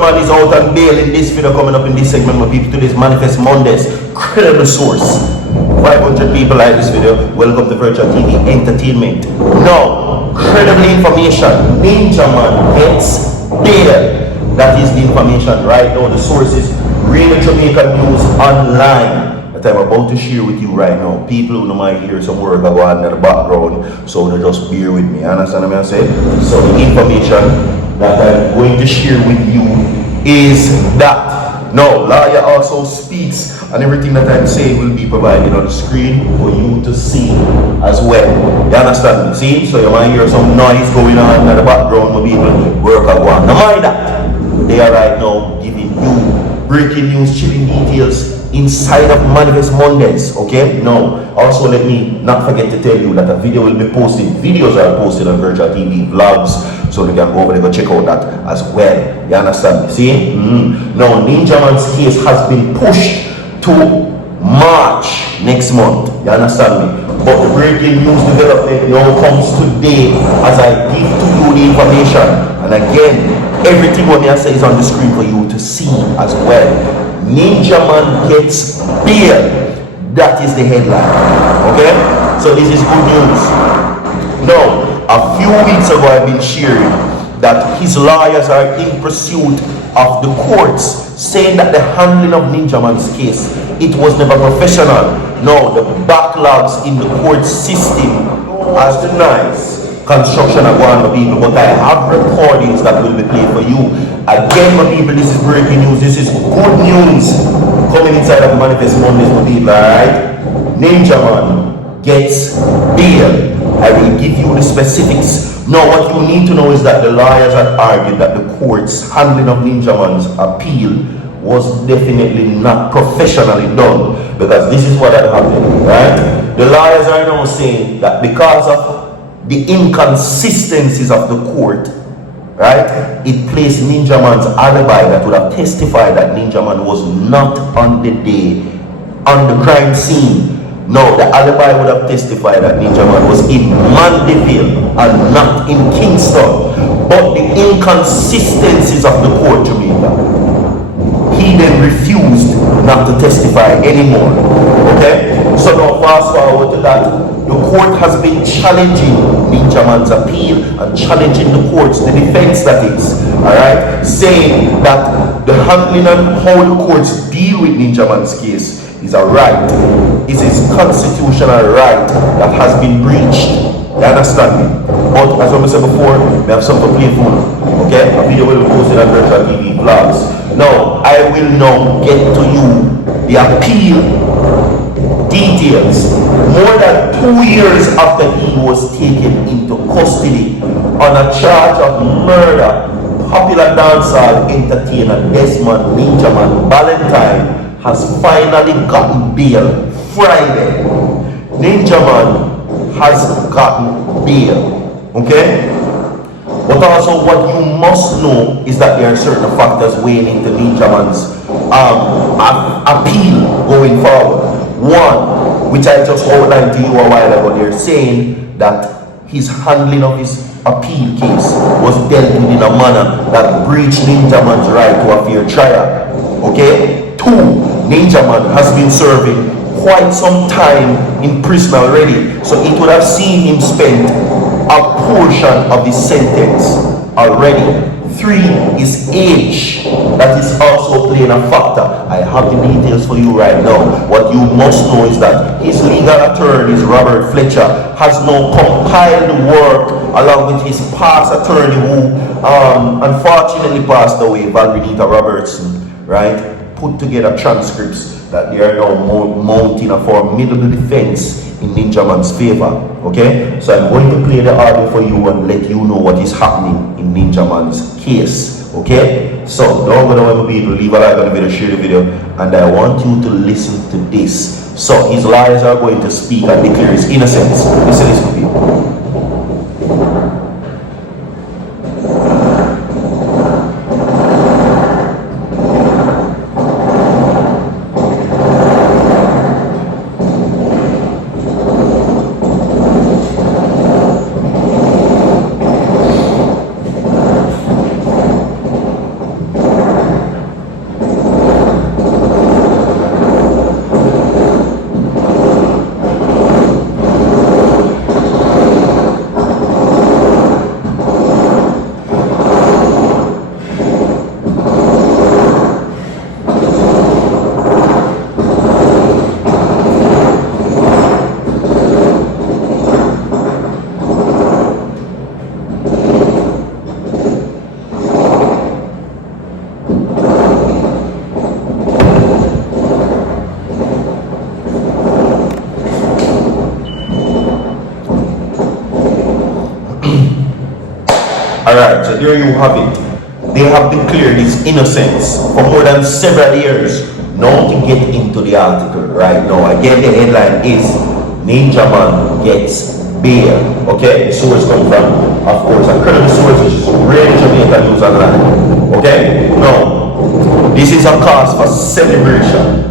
Man is out on bail in this video coming up in this segment with people. Today's Manifest Mondays. Credible source. 500 people like this video. Welcome to Virtual TV Entertainment. Now, credible information. Ninja Man gets bail. That is the information right now. The source is Real Jamaican News Online. That I'm about to share with you right now. People who might hear some work go on in the background, so they just bear with me. Understand what I'm saying? So the information that I'm going to share with you is that no, lawyer also speaks, and everything that I'm saying will be provided on the screen for you to see as well. You understand me? See? So you might hear some noise going on in the background where people work at one. Now mind that they are right now giving you breaking news, chilling details inside of Manifest Mondays, okay? Now, also let me not forget to tell you that a video will be posted. Videos are posted on Virtual TV vlogs, so you can go over there go check out that as well. You understand me? See? Now, Ninja Man's case has been pushed to March next month. You understand me? But the breaking news development now comes today as I give to you the information. And again, everything what I say is on the screen for you to see as well. Ninja Man gets bail. That is the headline. Okay? So this is good news. Now, a few weeks ago I've been sharing that his lawyers are in pursuit of the courts, saying that the handling of Ninja Man's case, it was never professional. No, the backlogs in the court system as the nice construction of one of people, but I have recordings that will be played for you. Again, my people, this is breaking news. This is good news coming inside of Manifest Mondays, my people, alright? Ninja Man gets bail. I will give you the specifics. Now, what you need to know is that the lawyers have argued that the court's handling of Ninja Man's appeal was definitely not professionally done, because this is what had happened, right? The lawyers are now saying that because of the inconsistencies of the court, right, it placed Ninja Man's alibi that would have testified that Ninja Man was not on the day on the crime scene. No, the alibi would have testified that Ninja Man was in Mandeville and not in Kingston. But the inconsistencies of the court, Jamaica, he then refused not to testify anymore. Okay? So now fast forward to that. The court has been challenging Ninja Man's appeal and challenging the courts, the defense that is, alright, saying that the handling and how the courts deal with Ninja Man's case is a right, is his constitutional right that has been breached. You understand me? But as I said before, we have something to play for. Okay? A video will be posted on Virtual TV vlogs. Now, I will now get to you the appeal details. More than 2 years after he was taken into custody on a charge of murder, popular dancehall entertainer Desmond Ninja Man Valentine has finally gotten bail Friday. Ninja Man has gotten bail. Okay? But also what you must know is that there are certain factors weighing into Ninja Man's appeal going forward. One, which I just outlined to you a while ago, they're saying that his handling of his appeal case was dealt with in a manner that breached Ninja Man's right to a fair trial. Okay? Two, Ninja Man has been serving quite some time in prison already, so it would have seen him spend a portion of his sentence already. Three is age. That is also playing a factor. I have the details for you right now. What you must know is that his legal attorney, Robert Fletcher, has now compiled the work along with his past attorney who unfortunately passed away, Valrenita Robertson, right? Put together transcripts that they are now mounting a formidable defense in Ninja Man's favor. Okay, so I'm going to play the audio for you and let you know what is happening in Ninja Man's case. Okay, so don't go down, people, leave a like on the video, share the video, and I want you to listen to this. So his lawyers are going to speak and declare his innocence. Listen, people. Alright, so there you have it. They have declared his innocence for more than several years. Now to get into the article right now. Again, the headline is Ninja Man gets bail. Okay, the source comes from, of course, a credible source, which is Radio Jamaica News Online. Okay, now this is a cause for celebration.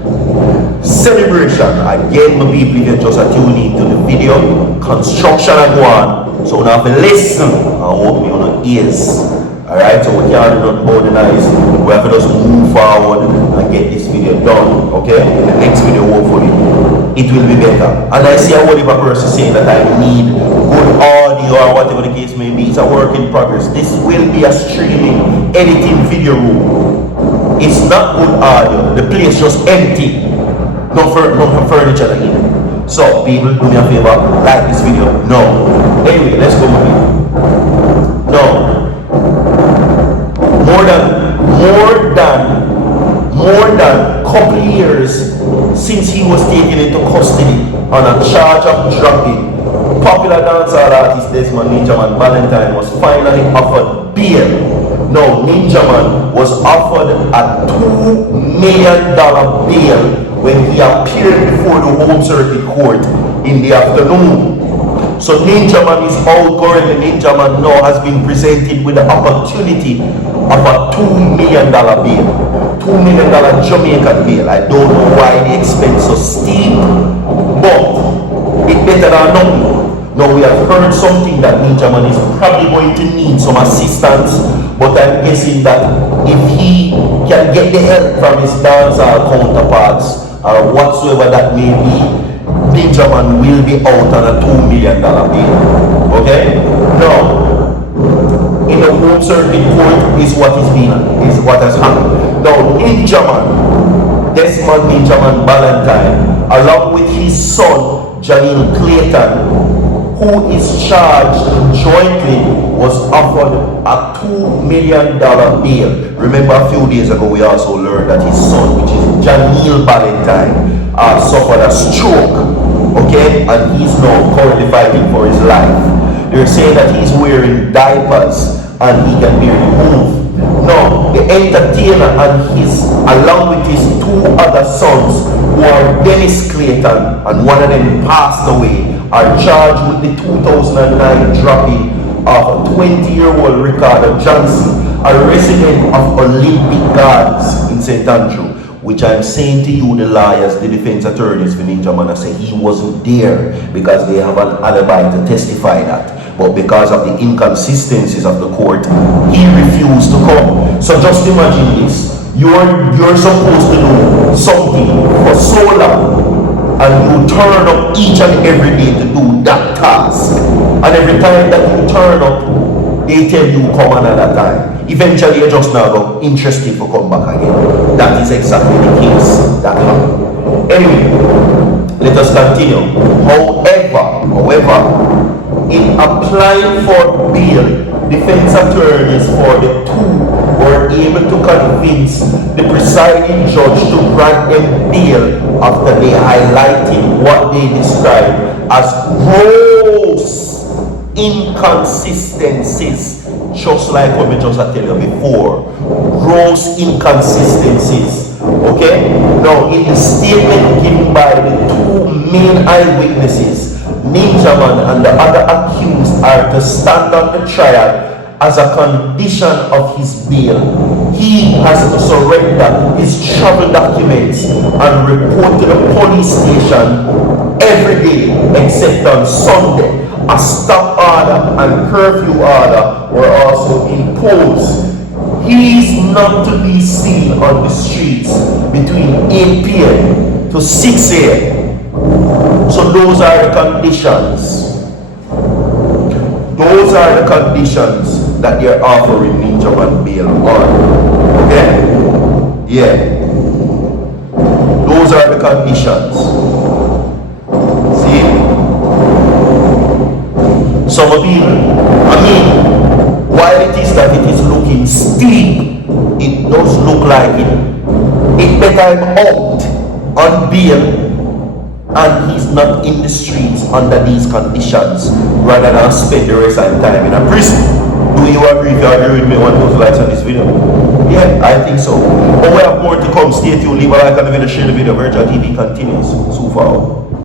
Celebration. Again, my people, if you just tune into the video, construction and go on. So now if you listen, I hope you know ears. Alright, so we can't do nothing about the nice. We have to just move forward and get this video done. Okay? In the next video, hopefully, it will be better. And I see a whole heap of person saying that I need good audio or whatever the case may be. It's a work in progress. This will be a streaming, editing video room. It's not good audio. The place just empty. No furniture in it. So, people, do me a favor, like this video. No. Anyway, let's go with it. No. More than couple years since he was taken into custody on a charge of drugging, popular dancehall artist Desmond Ninja Man Valentine was finally offered bail. Now, Ninja Man was offered a $2 million bail when he appeared before the Home Circuit Court in the afternoon. So Ninja Man is out currently. Ninja Man now has been presented with the opportunity of a $2 million bail. $2 million Jamaican bail. I don't know why the expense so steep, but it's better than nothing. Now we have heard something that Ninja Man is probably going to need some assistance, but I'm guessing that if he can get the help from his dancehall counterparts or whatsoever that may be, Ninja Man will be out on a $2 million bail. Okay? Now, in the Home Circuit Court is what has happened. Now, Ninja Man, Desmond Ninja Man Valentine, along with his son, Janelle Clayton, who is charged jointly, was offered a $2 million bail. Remember, a few days ago, we also learned that his son, which is Janelle Valentine, suffered a stroke. Okay, and he's now currently fighting for his life. They're saying that he's wearing diapers and he can barely move. Now, the entertainer and along with his two other sons, who are Dennis Clayton, and one of them passed away, are charged with the 2009 dropping of 20-year-old Ricardo Johnson, a resident of Olympic Gardens in St. Andrew. Which I'm saying to you, the lawyers, the defense attorneys for Ninja Man, I say he wasn't there because they have an alibi to testify that. But because of the inconsistencies of the court, he refused to come. So just imagine this. You're supposed to do something for so long, and you turn up each and every day to do that task. And every time that you turn up, they tell you come another time. Eventually you just now go interested to come back again. That is exactly the case that happened. Anyway, let us continue. However, in applying for bail, defense attorneys for the two were able to convince the presiding judge to grant them bail after they highlighted what they described as gross inconsistencies, just like what we just tell you before. Gross inconsistencies. Okay? Now, in the statement given by the two main eyewitnesses, Ninja Man and the other accused are to stand on the trial as a condition of his bail. He has to surrender his travel documents and report to the police station every day except on Sunday. A stop order and curfew order were also imposed. He is not to be seen on the streets between 8 p.m. to 6 a.m. So those are the conditions. Those are the conditions that they're offering Ninja Man bail on. Okay? Yeah. Those are the conditions. See? Some people, while it is that it is looking steep, it does look like it better him out on bail and he's not in the streets under these conditions rather than spend the rest of the time in a prison Do you agree? If you agree with me, 1,000 likes on this video. Yeah, I think so. But we have more to come. Stay tuned. Leave a like on the video. Share the video. Virtual TV continues. So far.